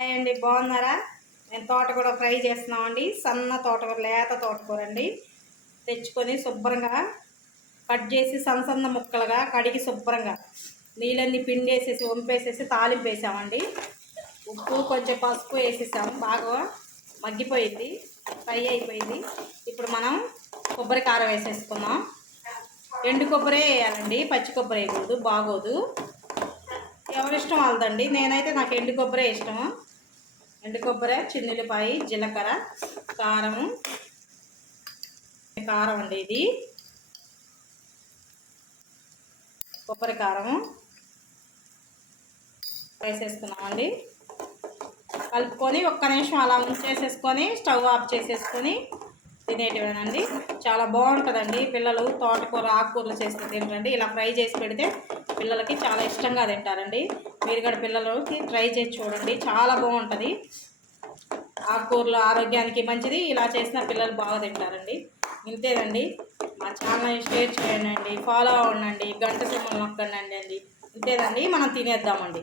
Hi అండి, బాగున్నారా? నేను తోటకూర ఫ్రై చేస్తున్నామండి. సన్న తోటకూర, లేత తోటకూర అండి. తెచ్చుకొని శుభ్రంగా కట్ చేసి సన్న ముక్కలుగా కడిగి శుభ్రంగా నీళ్ళన్నీ పిండేసేసి వంపేసేసి తాలింపు వేసామండి. ఉప్పు కొంచెం పసుపు వేసేసాము. బాగా మగ్గిపోయింది, ఫ్రై అయిపోయింది. ఇప్పుడు మనం కొబ్బరి కారం వేసేసుకుందాం. ఎండు కొబ్బరి వేయాలండి, పచ్చి కొబ్బరి వేయకూడదు, బాగోదు. ఎవరిష్టం వాళ్ళదండి. నేనైతే నాకు ఎండు కొబ్బరే ఇష్టము. ఎండు కొబ్బరి, చిన్నులపాయి, జీలకర్ర, కారం అండి. ఇది కొబ్బరి కారం వేసేసుకున్నామండి. కలుపుకొని ఒక్క నిమిషం అలా ఉంచేసేసుకొని స్టవ్ ఆఫ్ చేసేసుకొని తినేటివేనండి. చాలా బాగుంటుందండి. పిల్లలు తోటకూర, ఆకుకూరలు చేస్తే తింటారండి. ఇలా ఫ్రై చేసి పెడితే పిల్లలకి చాలా ఇష్టంగా తింటారండి. మీరు కూడా పిల్లలకి ట్రై చేసి చూడండి, చాలా బాగుంటుంది. ఆకుకూరలు ఆరోగ్యానికి మంచిది. ఇలా చేసిన పిల్లలు బాగా తింటారండి. ఇంతేనండి. మా ఛానల్ని షేర్ చేయండి, ఫాలో అవ్వండి, గంట సింబల్ నొక్కండి అండి. ఇంతేనండి, మనం తినేద్దామండి.